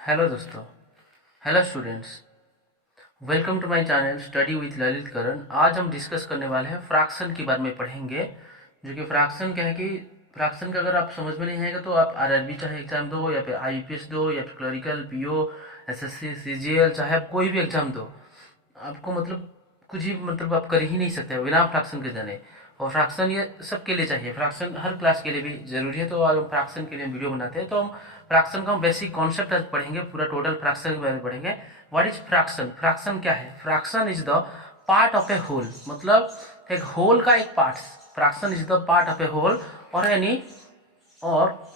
Hello दोस्तों, hello students, welcome to my channel study with Lalit Karan. आज हम डिस्कस करने वाले हैं फ्रैक्शन के बारे में पढ़ेंगे। जो कि फ्रैक्शन क्या है कि फ्रैक्शन का अगर आप समझ में नहीं आएगा तो आप आरआरबी चाहे एग्जाम दो या फिर आईपीएस दो या फिर क्लरिकल पीओ एसएससी सीजीएल चाहे आप कोई भी एग्जाम दो, आपको मतलब कुछ ही मतलब आप कर ही नहीं सकते बिना फ्रैक्शन के जाने। और फ्रैक्शन ये सबके लिए चाहिए, फ्रैक्शन हर क्लास के लिए भी जरूरी है। तो आज हम फ्रैक्शन के लिए वीडियो बनाते हैं। तो हम फ्रैक्शन का बेसिक कॉन्सेप्ट आज पढ़ेंगे, पूरा टोटल फ्रैक्शन के बारे में पढ़ेंगे। What is fraction? फ्रैक्शन क्या है? Fraction is the part of a whole, मतलब एक होल का एक part. Fraction is the part of a whole और और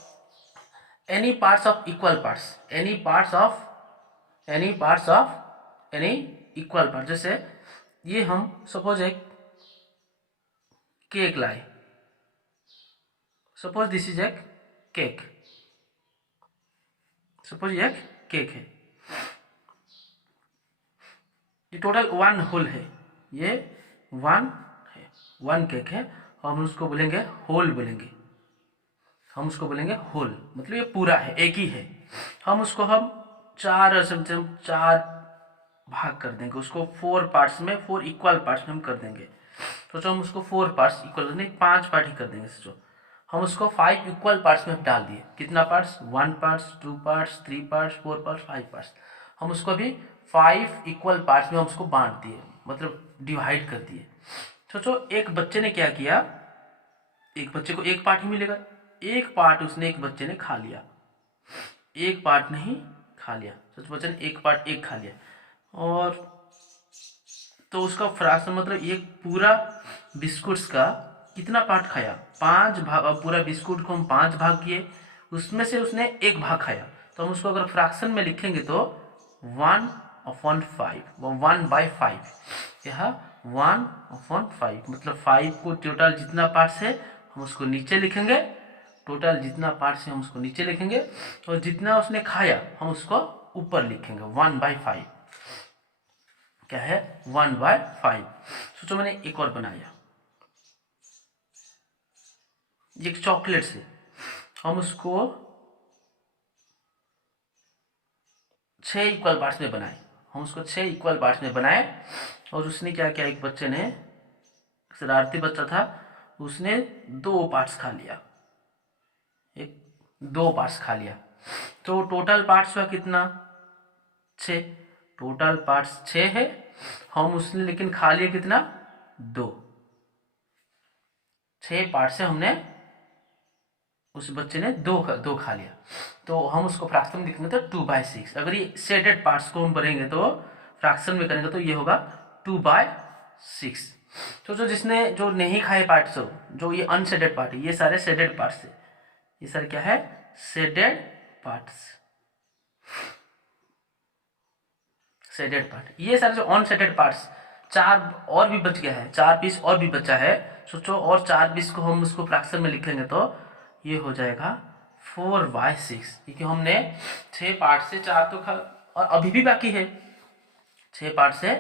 any parts of equal parts, any equal part. जैसे ये हम सपोज एक केक लाए, सपोज दिस इज एक केक, सपोज ये एक केक है, ये टोटल वन होल है, ये वन है, वन केक है। हम उसको बोलेंगे होल, हम उसको बोलेंगे होल, मतलब ये पूरा है, एक ही है। हम चार भाग कर देंगे, उसको फोर पार्ट्स में, फोर इक्वल पार्ट्स में हम कर देंगे। सोचो हम उसको फोर पार्ट्स इक्वल नहीं, पांच पार्ट ही कर देंगे। सोचो हम उसको फाइव इक्वल पार्ट्स में डाल दिए। कितना parts? One parts, two parts, three parts, four parts, five parts. हम उसको अभी फाइव इक्वल पार्ट्स में हम उसको बांट दिए, मतलब डिवाइड कर दिए। सोचो एक बच्चे ने क्या किया, एक बच्चे को एक पार्ट ही मिलेगा, एक पार्ट उसने एक बच्चे ने खा लिया, एक पार्ट नहीं खा लिया। सोचो बच्चे ने एक पार्ट एक खा लिया, और तो उसका फ्रैक्शन मतलब एक पूरा बिस्कुट्स का कितना पार्ट खाया? पांच भाग। अब पूरा बिस्कुट को हम पांच भाग किए, उसमें से उसने एक भाग खाया। तो हम उसको अगर फ्रैक्शन में लिखेंगे तो 1/5, 1/5, यह 1/5, मतलब 5 को टोटल जितना पार्ट है हम उसको नीचे लिखेंगे, टोटल जितना पार्ट है हम उसको नीचे लिखेंगे, और जितना उसने खाया हम उसको ऊपर लिखेंगे 1/5। क्या है? 1/5। सोचो मैंने एक और बनाया, एक चॉकलेट से हम उसको 6 इक्वल पार्ट्स में बनाए, हम उसको 6 इक्वल पार्ट्स में बनाए। और उसने क्या किया, एक बच्चे ने, शरारती बच्चा था, उसने दो पार्ट्स खा लिया, एक दो पार्ट्स खा लिया। तो टोटल पार्ट्स हुआ कितना? 6। टोटल पार्ट्स 6 है, हम उसने लेकिन खा लिया कितना? 2। 6 पार्ट से हमने, उस बच्चे ने दो खा लिया। तो हम उसको फ्रैक्शन में लिखेंगे तो 2/6। अगर ये शेडेड पार्ट्स को हम करेंगे तो फ्रैक्शन में करेंगे तो ये होगा 2/6। तो जो नहीं खाए पार्ट्स हो, जो ये अनशेडेड पार्ट है, ये सारे शेडेड पार्ट्स है, ये सारे क्या है? Shaded parts, shaded part. ये सारे जो अनशेडेड पार्ट्स, चार और भी बच गया है, 4 पीस और भी बचा है। सोचो और 4 पीस को हम उसको फ्रैक्शन में लिखेंगे तो ये हो जाएगा 4/6, क्योंकि हमने 6 पार्ट से 4 तो खा, और अभी भी बाकी है, 6 पार्ट से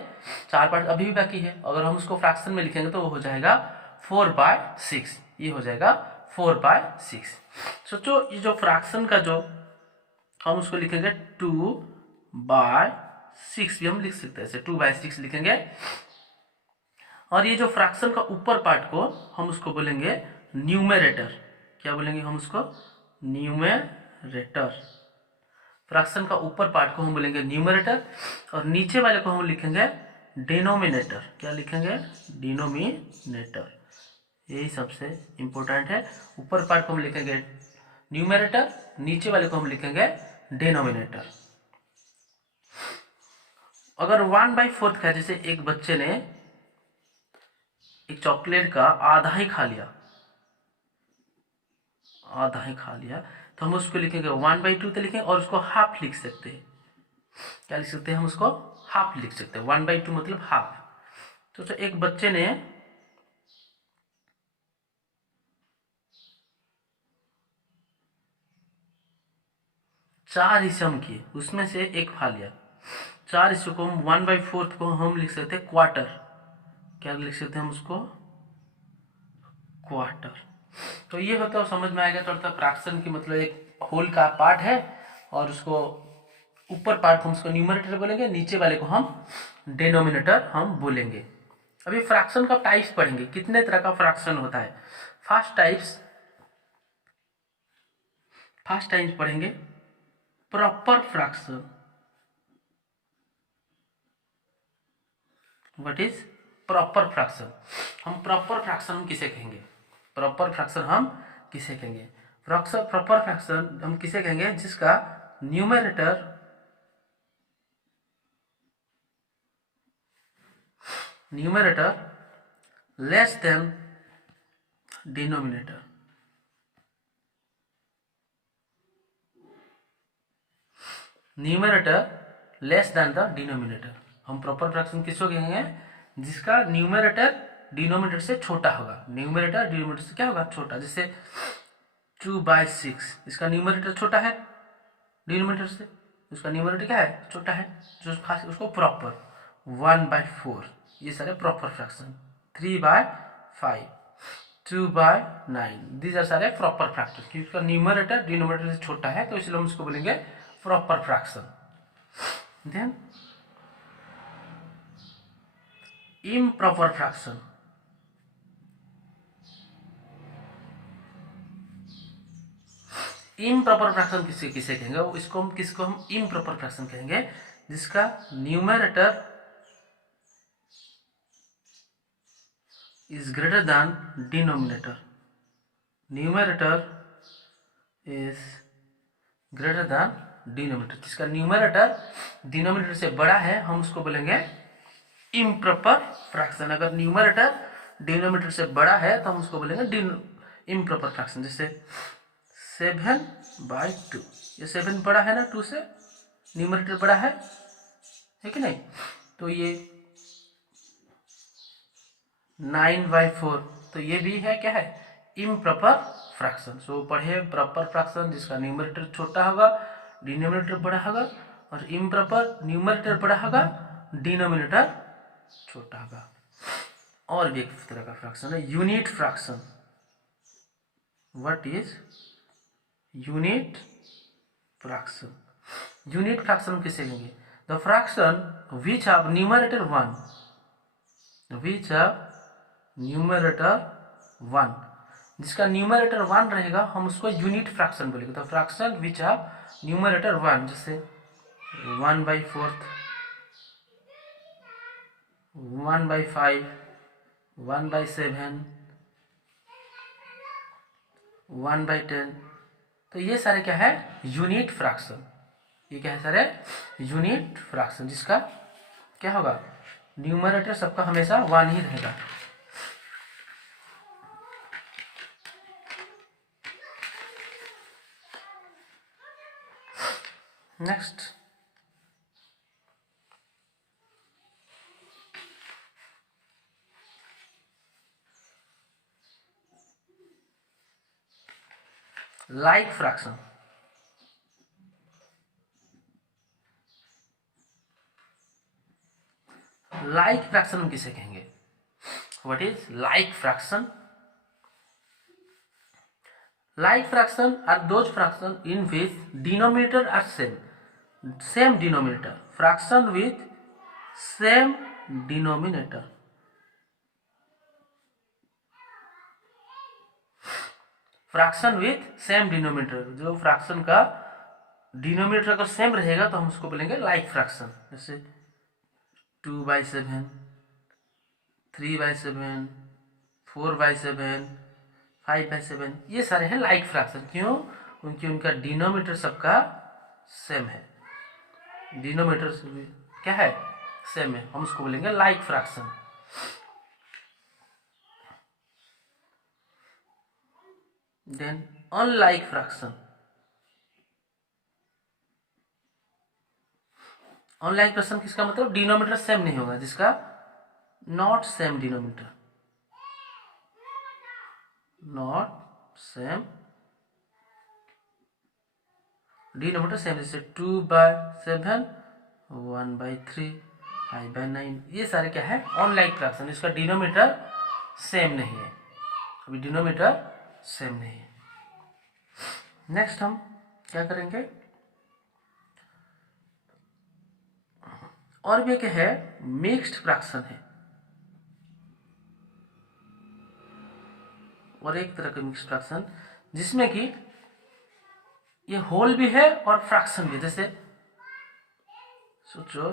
4 पार्ट अभी भी बाकी है। अगर हम उसको फ्रैक्शन में लिखेंगे तो वो हो जाएगा 4/6, ये हो जाएगा 4/6। सोचो ये जो फ्रैक्शन का जो हम उसको लिखेंगे 2/6 भी हम लिख सकते हैं, ऐसे 2/6 लिखेंगे। और ये जो फ्रैक्शन का ऊपर पार्ट को हम उसको बोलेंगे न्यूमेरेटर। क्या बोलेंगे हम उसको? न्यूमेरेटर। फ्रैक्शन का ऊपर पार्ट को हम बोलेंगे न्यूमेरेटर, और नीचे वाले को हम लिखेंगे डिनोमिनेटर। क्या लिखेंगे? डिनोमिनेटर। यही सबसे इंपॉर्टेंट है। ऊपर पार्ट को हम लिखेंगे न्यूमेरेटर, नीचे वाले को हम लिखेंगे डिनोमिनेटर। अगर 1/4 का, जैसे एक बच्चे ने एक चॉकलेट का आधा ही खा लिया, आधा ही खा लिया, तो हम उसको लिखेंगे 1/2 तो लिखेंगे, और उसको हाफ लिख सकते हैं। क्या लिख सकते हैं हम उसको? हाफ लिख सकते हैं। 1/2 मतलब हाफ। तो एक बच्चे ने चार हिस्से हम किए, उसमें से एक खा लिया। 4 हिस्सों को हम 1/4 को हम लिख सकते हैं क्वार्टर। क्या लिख सकते हैं हम उसको? क्वार्टर। तो ये होता है, समझ में आएगा थोड़ा सा फ्रैक्शन की, मतलब एक होल का पार्ट है और उसको ऊपर पार्ट को हम उसको न्यूमरेटर बोलेंगे, नीचे वाले को हम डिनोमिनेटर हम बोलेंगे। अभी फ्रैक्शन का टाइप्स पढ़ेंगे, कितने तरह का फ्रैक्शन होता है। फर्स्ट टाइप्स पढ़ेंगे proper fraction. What is proper fraction? हम प्रॉपर फ्रैक्शन किसे कहेंगे? प्रॉपर फ्रैक्शन हम किसे कहेंगे? प्रॉपर फ्रैक्शन हम किसे कहेंगे? जिसका numerator less than denominator. Numerator less than the denominator. हम प्रॉपर फ्रैक्शन किसको कहेंगे? जिसका न्यूमरेटर डिनोमिनेटर से छोटा होगा। न्यूमरेटर डिनोमिनेटर से क्या होगा? छोटा। जैसे 2/6, इसका न्यूमरेटर छोटा है डिनोमिनेटर से, उसका न्यूमरेटर क्या है? छोटा है, जो खास उसको प्रॉपर। 1/4, ये सारे प्रॉपर फ्रैक्शन। 3/5, 2/9, दीज आर सारे प्रॉपर फ्रैक्शन, क्योंकि उसका न्यूमरेटर डिनोमिनेटर से छोटा है, तो इसलिए हम इसको बोलेंगे proper fraction. Then improper fraction. Improper fraction किसे कहेंगे? किसको हम इम्प्रॉपर फ्रैक्शन कहेंगे? जिसका numerator is greater than denominator. Numerator is greater than denominator. जिसका न्यूमरेटर डिनोमिनेटर से बड़ा है, हम उसको बोलेंगे इम्प्रॉपर फ्रैक्शन। अगर न्यूमरेटर डिनोमिनेटर से बड़ा है तो हम उसको बोलेंगे इम्प्रॉपर फ्रैक्शन। जैसे 7/2, ये 7 बड़ा है ना 2 से, न्यूमरेटर बड़ा है कि नहीं? तो ये 9/4, तो ये भी है क्या है? Improper fraction. सो पढ़े प्रॉपर फ्रैक्शन जिसका न्यूमरेटर छोटा होगा, डिनोमिनेटर बड़ा होगा, और इम्प्रॉपर न्यूमरेटर बड़ा होगा, डिनोमिनेटर छोटा होगा। और भी एक तरह का फ्रैक्शन है unit fraction. What is unit fraction? Unit fraction किसे कहेंगे? The fraction which have numerator 1, जिसका न्यूमरेटर 1 रहेगा, हम उसको यूनिट फ्रैक्शन बोलेंगे। तो फ्रैक्शन विच हैव न्यूमरेटर 1, जैसे 1/4, 1/5, 1/7, 1/10, तो ये सारे क्या है? Unit fraction. ये क्या है सारे? यूनिट फ्रैक्शन, जिसका क्या होगा? न्यूमरेटर सबका हमेशा 1 ही रहेगा। Next, like fraction. Like fraction हम किसे कहेंगे? What is like fraction? Like fraction are those fraction in which denominator are same denominator. Fraction with same denominator. Fraction with same denominator, जो फ्रैक्शन का डिनोमिनेटर अगर same रहेगा तो हम उसको बोलेंगे लाइक फ्रैक्शन। जैसे 2/7, 3/7, 4/7, 5/7, ये सारे हैं लाइक फ्रैक्शन। क्यों? क्योंकि उनका डिनोमिनेटर सबका सेम है। डिनोमिनेटर क्या है? सेम है, हम उसको बोलेंगे like fraction. Then unlike fraction. Unlike fraction किसका मतलब? डिनोमिनेटर सेम नहीं होगा, जिसका not same denominator, not same denominator same. जैसे 2/7, 1/3, 5/9, ये सारे क्या है? अनलाइक फ्रैक्शन, इसका डिनोमिनेटर सेम नहीं है। अभी डिनोमिनेटर सेम नहीं है। नेक्स्ट हम क्या करेंगे? और भी एक है मिक्स्ड फ्रैक्शन है, और एक तरह का मिक्स्ड फ्रैक्शन जिसमें कि ये होल भी है और फ्रैक्शन भी। जैसे सोचो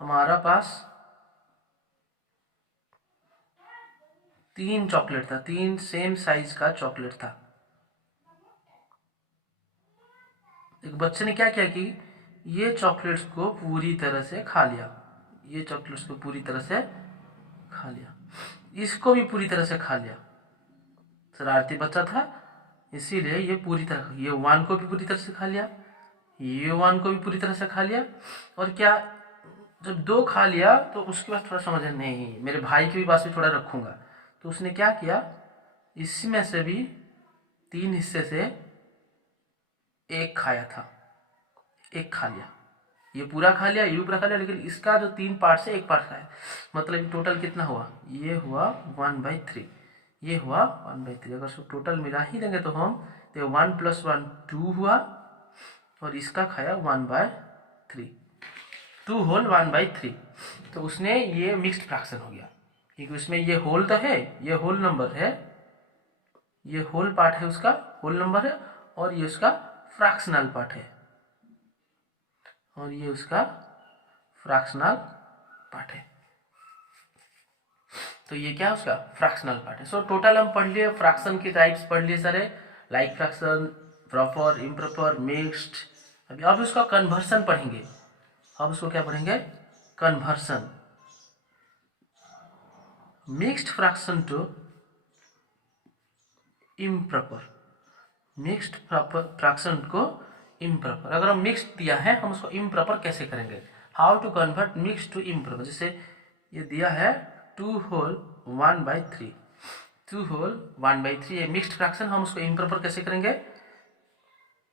हमारा पास 3 चॉकलेट था, 3 सेम साइज का चॉकलेट था। एक बच्चे ने क्या किया कि ये चॉकलेट्स को पूरी तरह से खा लिया, ये चॉकलेट्स को पूरी तरह से खा लिया, इसको भी पूरी तरह से खा लिया। शरारती बच्चा था, इसीलिए ये पूरी तरह, ये 1 को भी पूरी तरह से खा लिया, ये 1 को भी पूरी तरह से खा लिया। और क्या, जब 2 खा लिया तो उसके बाद थोड़ा समझ नहीं, मेरे भाई के भी पास भी थोड़ा रखूंगा, तो उसने क्या किया, इसमें से भी 3 हिस्से से एक खाया था, एक खा लिया, ये पूरा खा लिया, ये भी पूरा खा लिया, लेकिन इसका जो 3 पार्ट से 1 पार्ट खाया। मतलब टोटल कितना हुआ, ये हुआ 1/3, ये हुआ 1/3। अगर उसको टोटल मिला ही देंगे तो हम, तो 1 + 1 2 हुआ, और इसका खाया 1/3, 2 होल 1/3। तो उसने ये मिक्स्ड फ्रैक्शन हो गया, क्योंकि उसमें ये होल तो है, ये होल नंबर है, ये होल पार्ट है, उसका होल नंबर है, और ये उसका फ्रैक्शनल पार्ट है, और ये उसका फ्रैक्शनल पार्ट है। तो ये क्या है, उसका फ्रैक्शनल पार्ट है। सो टोटल हम पढ़ लिए फ्रैक्शन के टाइप्स पढ़ लिए सारे, like fraction, proper, improper, mixed. अभी अब उसका कन्वर्सन पढ़ेंगे। अब उसको क्या पढ़ेंगे, conversion, mixed fraction to improper, mixed fraction को इम्प्रॉपर। अगर हम मिक्स्ड दिया है, हम उसको इम्प्रॉपर कैसे करेंगे, how to convert mix to improper. जैसे ये दिया है 2 होल 1/3, 2 होल 1/3, ये मिक्स्ड फ्रैक्शन, हम उसको इम्प्रॉपर कैसे करेंगे,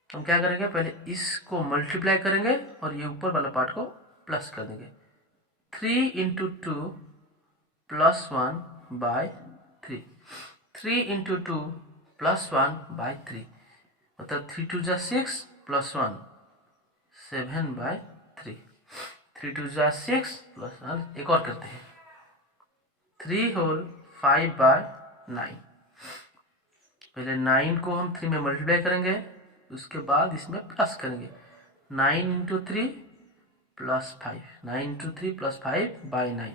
हम क्या करेंगे, पहले इसको मल्टीप्लाई करेंगे और ये ऊपर वाला पार्ट को प्लस कर देंगे। 3 × 2 + 1/3, 3 × 2 + 1/3, मतलब 3 × 2 = 6 + 1 7/3, 3 × 2 = 6 + 1, एक और करते हैं, 3 होल 5/9। पहले 9 को हम 3 में मल्टीप्लाई करेंगे, उसके बाद इसमें प्लस करेंगे, 9 × 3 + 5, 9 × 3 + 5/9,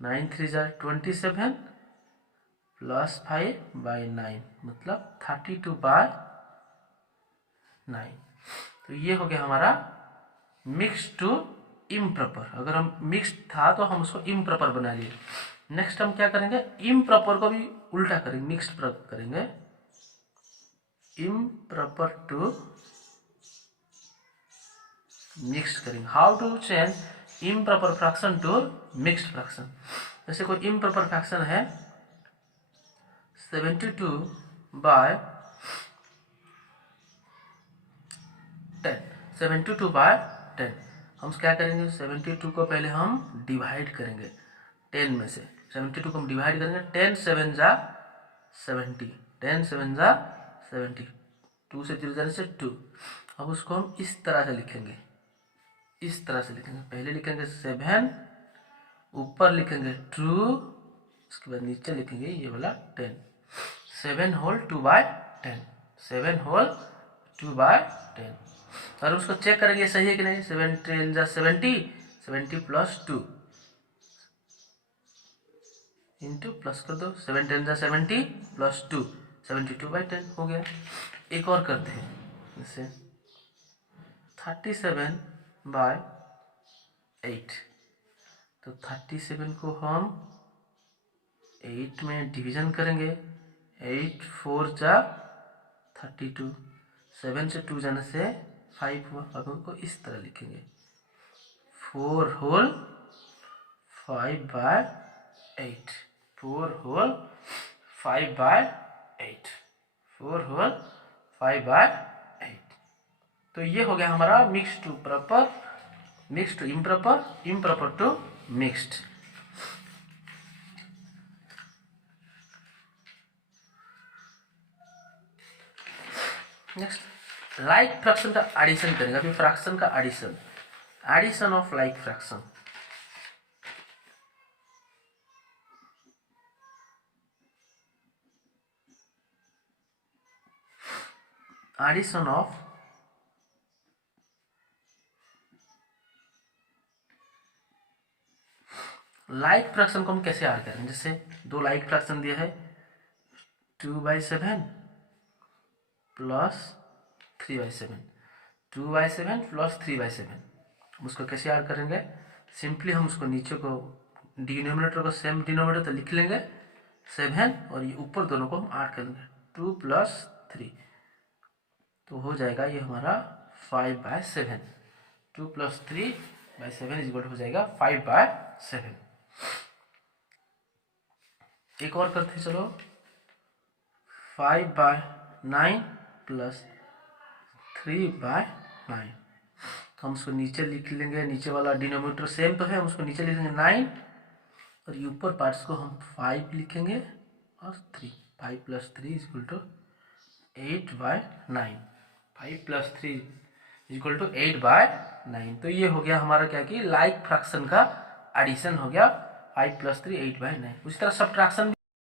9 × 3 = 27 + 5/9, मतलब 32/9। तो ये हो गया हमारा मिक्स टू इम्प्रॉपर। अगर हम मिक्स था तो हम उसको इम्प्रॉपर बना लिए। नेक्स्ट हम क्या करेंगे, इम्प्रॉपर को भी उल्टा करेंगे, मिक्स्ड करेंगे, इम्प्रॉपर टू मिक्स्ड करेंगे। How to change improper fraction to mixed fraction. जैसे कोई इम्प्रॉपर फ्रैक्शन है 72/10, 72/10, हम क्या करेंगे, 72 को पहले हम डिवाइड करेंगे 10 में से, 72 को हम डिवाइड करेंगे, 10 × 7 = 70, 10 × 7 = 70, 2 से 0 जाने से 2। अब उसको हम इस तरह से लिखेंगे, इस तरह से लिखेंगे, पहले लिखेंगे 7, ऊपर लिखेंगे 2, उसके बाद नीचे लिखेंगे ये वाला 10, 7 होल 2/10, 7 होल 2/10। और उसको चेक करेंगे सही है कि नहीं, 7 × 10 = 70, 70 + 2 इंटू प्लस कर दो, 7 × 10 = 70 + 2, 72/10 हो गया। एक और करते हैं, जैसे 37/8, तो 37 को हम 8 में डिवीजन करेंगे, 8 × 4 = 32, 7 से 2 जाने से 5 हुआ। अब हमको इस तरह लिखेंगे, 4 होल 5/8, 4 होल 5/8, 4 होल 5/8। तो ये हो गया हमारा mix to proper, mix to improper, improper to mixed. Next like fraction का एडिशन करेंगे। अभी फ्रैक्शन का addition, addition of like fraction. Addition of like fraction को हम कैसे ऐड करें? जैसे दो लाइक फ्रैक्शन दिया है 2/7 प्लस 3/7, 2/7 प्लस 3/7। हम उसको कैसे ऐड करेंगे? सिंपली हम उसको नीचे को डिनोमिनेटर को सेम डिनोमिनेटर तो लिख लेंगे 7, और ये ऊपर दोनों को हम ऐड करेंगे 2 + 3, तो हो जाएगा ये हमारा 5/7। 2 + 3/7 इक्वल हो जाएगा 5/7। एक और करते हैं, चलो 5/9 प्लस 3/9। तो हम उसको नीचे लिख लेंगे, नीचे वाला डिनोमिनेटर सेम तो है, हम उसको नीचे लिख लेंगे 9, और ये ऊपर पार्ट्स को हम 5 लिखेंगे और 3। 5 + 3 = 8/9। 5 + 3 = 8/9। तो ये हो गया हमारा क्या कि लाइक फ्रैक्शन का एडिशन हो गया 5 + 3 8/9। उसी तरह सब्ट्रैक्शन